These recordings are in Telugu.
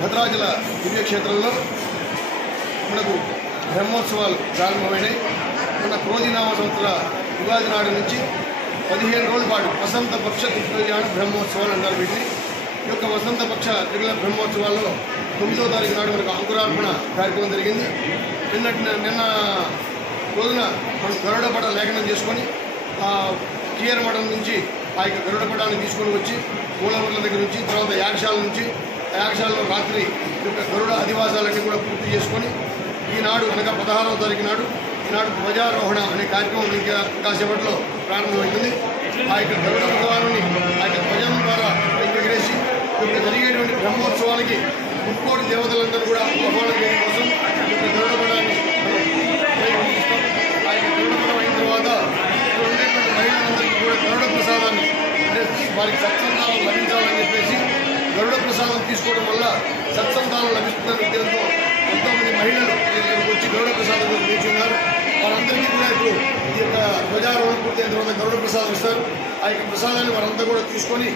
భద్రాచల దివ్యక్షేత్రంలో మనకు బ్రహ్మోత్సవాలు ప్రారంభమైనాయి. మన క్రోధినామ సంవత్సర ఉగాది నాడు నుంచి 15 రోజుల పాటు వసంత పక్ష త్రికళ్యాణ బ్రహ్మోత్సవాలు అంటారు వీటిని. ఈ యొక్క వసంత పక్ష త్రికళ్యాణ బ్రహ్మోత్సవాల్లో 9వ తారీఖు నాడు మనకు అంకురార్పణ కార్యక్రమం జరిగింది. నిన్న రోజున మనం గరుడపట లేఖనం చేసుకొని టీఆర్ మఠం నుంచి ఆ యొక్క గరుడపటాన్ని తీసుకొని వచ్చి మూలవర్ల దగ్గర నుంచి తర్వాత యాగశాల నుంచి యాగశాలలో రాత్రి యొక్క గరుడ అధివాసాలన్నీ కూడా పూర్తి చేసుకొని ఈనాడు అనగా 16వ తారీఖు నాడు ఈనాడు ధ్వజారోహణ అనే కార్యక్రమం ఇంకా కాసేపట్లో ప్రారంభమవుతుంది. ఆ యొక్క గరుడ భగవాను ఆ యొక్క ధ్వజం ద్వారా ఎగరేసి యొక్క జరిగేటువంటి బ్రహ్మోత్సవాలకి ముక్కోటి దేవతలందరూ కూడా ఆహ్వానం చేయడం కోసం యొక్క గరుడపటాన్ని ఆ యొక్క గరుడపడం అయిన తర్వాత ఉండేటువంటి మహిళలందరికీ కూడా గరుడ ప్రసాదాన్ని అంటే వారికి సత్సంతానం లభించాలని చెప్పేసి గరుడ ప్రసాదం తీసుకోవడం వల్ల సత్సంతానం లభిస్తుందని ఉద్దేశంతో ఎంతోమంది మహిళలు ఇక్కడికి వచ్చి గరుడ ప్రసాదం వేస్తున్నారు. వారందరికీ కూడా ఇప్పుడు ఈ యొక్క ధ్వజారోహణ పూర్తయిన తర్వాత గరుడ ప్రసాదం ఇస్తారు. ఆ యొక్క ప్రసాదాన్ని వారంతా కూడా తీసుకొని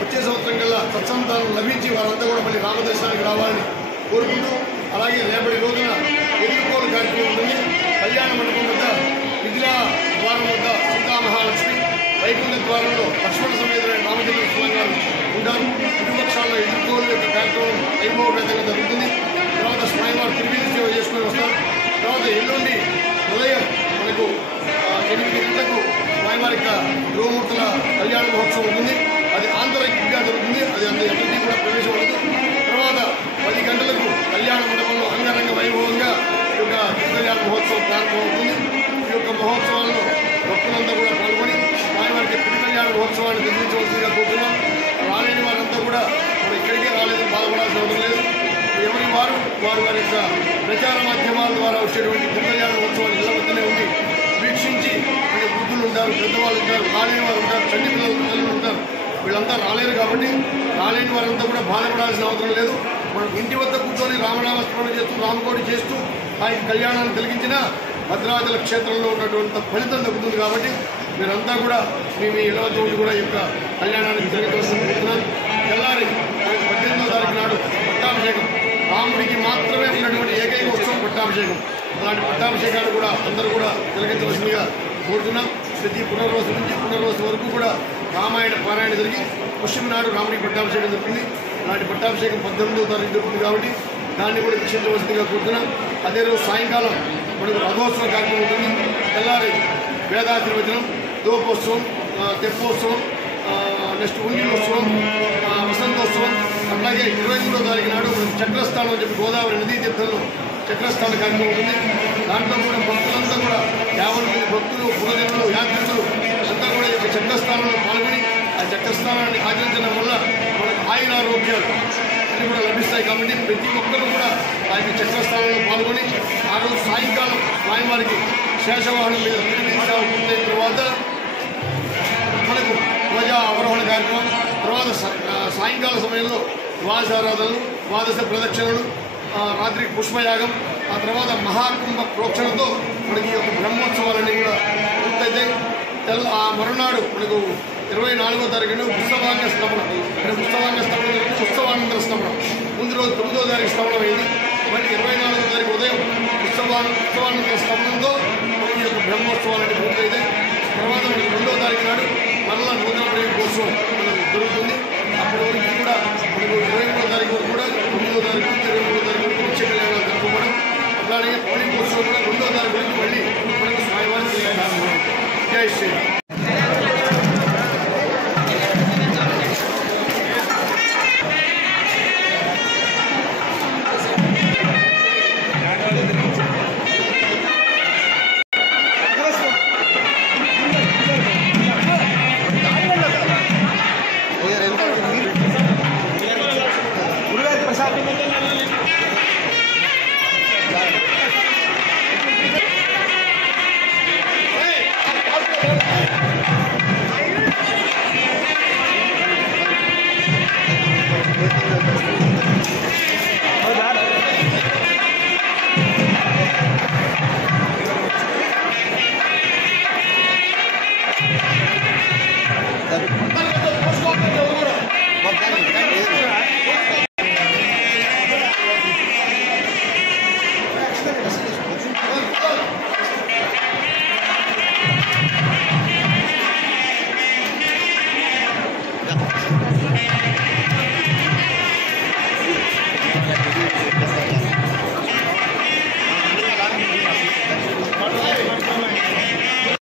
వచ్చే సంవత్సరం కల్లా సత్సంతానం లభించి వారంతా కూడా మళ్ళీ రామదర్శనానికి రావాలని కోరుకుంటూ అలాగే రేపటి రోజున ఎదుర్కోలు కార్యక్రమం ఉంటుంది. కళ్యాణ మండపం వద్ద మిథిలా ద్వారం వద్ద సీతామహాలక్ష్మి, వైకుంఠ ద్వారంలో లక్ష్మణ సమేతమైన రామచంద్ర స్వామి గారు ఉంటారు. ఇరుపక్షాల్లో ఎదుర్కోలు యొక్క కార్యక్రమం వైభవపేతంగా జరుగుతుంది. తర్వాత స్వామివారు తిరిగి సేవ చేసుకొని వస్తారు. తర్వాత ఎల్లుండి ఉదయం మనకు 8 గంటలకు స్వామివారి యొక్క గృహమూర్తుల కళ్యాణ మహోత్సవం ఉంటుంది. అది ఆంతరికంగా జరుగుతుంది. అది ఎక్కడికి కూడా ప్రవేశం ఉండదు. తర్వాత 10 గంటలకు కళ్యాణ మండపంలో అంగరంగ వైభవంగా ఈ యొక్క కళ్యాణ మహోత్సవం ప్రారంభమవుతుంది. ఈ యొక్క మహోత్సవాల్లో భక్తులంతా కూడా పాల్గొని స్వామివారికి కళ్యాణ మహోత్సవాన్ని నిర్మించవలసిందిగా కోరుతున్నాం. రాలేని వారంతా కూడా మనం ఇక్కడికే రాలేదని బాధపడాల్సిన అవసరం లేదు. ఎవరి వారు వారి యొక్క ప్రచార మాధ్యమాల ద్వారా వచ్చేటువంటి కళ్యాణ మహోత్సవాలు ఇళ్ల వద్దనే ఉండి వీక్షించి అంటే వృద్ధులు ఉంటారు, పెద్దవాళ్ళు ఉంటారు, రాలేని వారు ఉంటారు, చంటి పిల్లలు ఉంటారు. వీళ్ళంతా రాలేరు కాబట్టి రాలేని వారంతా కూడా బాధపడాల్సిన అవసరం లేదు. మనం ఇంటి వద్ద కూర్చొని రామనామస్మరణ చేస్తూ రామకోటి చేస్తూ ఆ కళ్యాణాన్ని కలిగించిన భద్రాచల క్షేత్రంలో ఉన్నటువంటి ఫలితం దక్కుతుంది. కాబట్టి మీరంతా కూడా మీ ఇళ్ల వద్ద ఉండి కూడా ఈ యొక్క కళ్యాణానికి జరిగవలసింది కోరుతున్నాను. తెల్లారి 18వ తారీఖు నాడు పట్టాభిషేకం రాముడికి మాత్రమే ఉన్నటువంటి ఏకైక ఉత్సవం పట్టాభిషేకం. అలాంటి పట్టాభిషేకాలు కూడా అందరూ కూడా జరిగించవలసిందిగా కోరుతున్నాం. ప్రతి పునర్వసు నుంచి పునర్వసు వరకు కూడా రామాయణ పారాయణ జరిగి పుష్యమి నాడు రాముడికి పట్టాభిషేకం జరుగుతుంది. అలాంటి పట్టాభిషేకం 18వ తారీఖు జరుగుతుంది కాబట్టి దాన్ని కూడా వీక్షించవలసిందిగా కోరుతున్నాం. అదే రోజు సాయంకాలం మనకు రథోత్సవ కార్యక్రమం ఉంటుంది. తెల్లారి వేదాశీర్వచనం, దోపోత్సవం, తెప్పోత్సవం, నెక్స్ట్ ఉంగిలోత్సవం, వసంతోత్సవం, అలాగే 23వ తారీఖు నాడు మనకు చక్రస్థానం అని చెప్పి గోదావరి నదీ తీర్థంలో చక్రస్థాన కార్యక్రమం ఉంటుంది. దాంట్లో కూడా భక్తులంతా కూడా 50 మంది భక్తులు, పురజనులు, యాత్రికులు అంతా కూడా ఈ యొక్క చక్రస్థానంలో పాల్గొని ఆ చక్రస్థానాన్ని ఆచరించడం వల్ల మనకు ఆయురారోగ్యాలు అన్నీ కూడా లభిస్తాయి. కాబట్టి ప్రతి ఒక్కరు కూడా ఆ యొక్క చక్రస్థానంలో పాల్గొని ఆ రోజు సాయంకాలం స్వామివారికి శేషవాహనం మీద సేవ పూర్తయిన తర్వాత మనకు ధ్వజ అవరోహణ కార్యక్రమం, తర్వాత సాయంకాల సమయంలో ద్వాదశారాధనలు, ద్వాదశ ప్రదక్షిణలు, రాత్రికి పుష్పయాగం, ఆ తర్వాత మహాకుంభ ప్రోక్షణతో మనకి ఈ యొక్క బ్రహ్మోత్సవాలన్నీ కూడా పూర్తయితాయి. ఆ మరునాడు మనకు 24వ తారీఖున ఉత్సవాంగ స్థాపనం, ఉత్సవాంగ స్థాపన ఉత్సవానంతర స్థాపనం. ముందు రోజు 9వ తారీఖు స్థాపనం అయింది. మరి 24వ తారీఖు ఉదయం ఉత్సవానంతర స్థాపనంతో ఈ యొక్క బ్రహ్మోత్సవాలన్నీ పూర్తయితాయి. తర్వాత 2వ తారీఖు నాడు మరలా నూతన ప్రయోగోత్సవం మనకు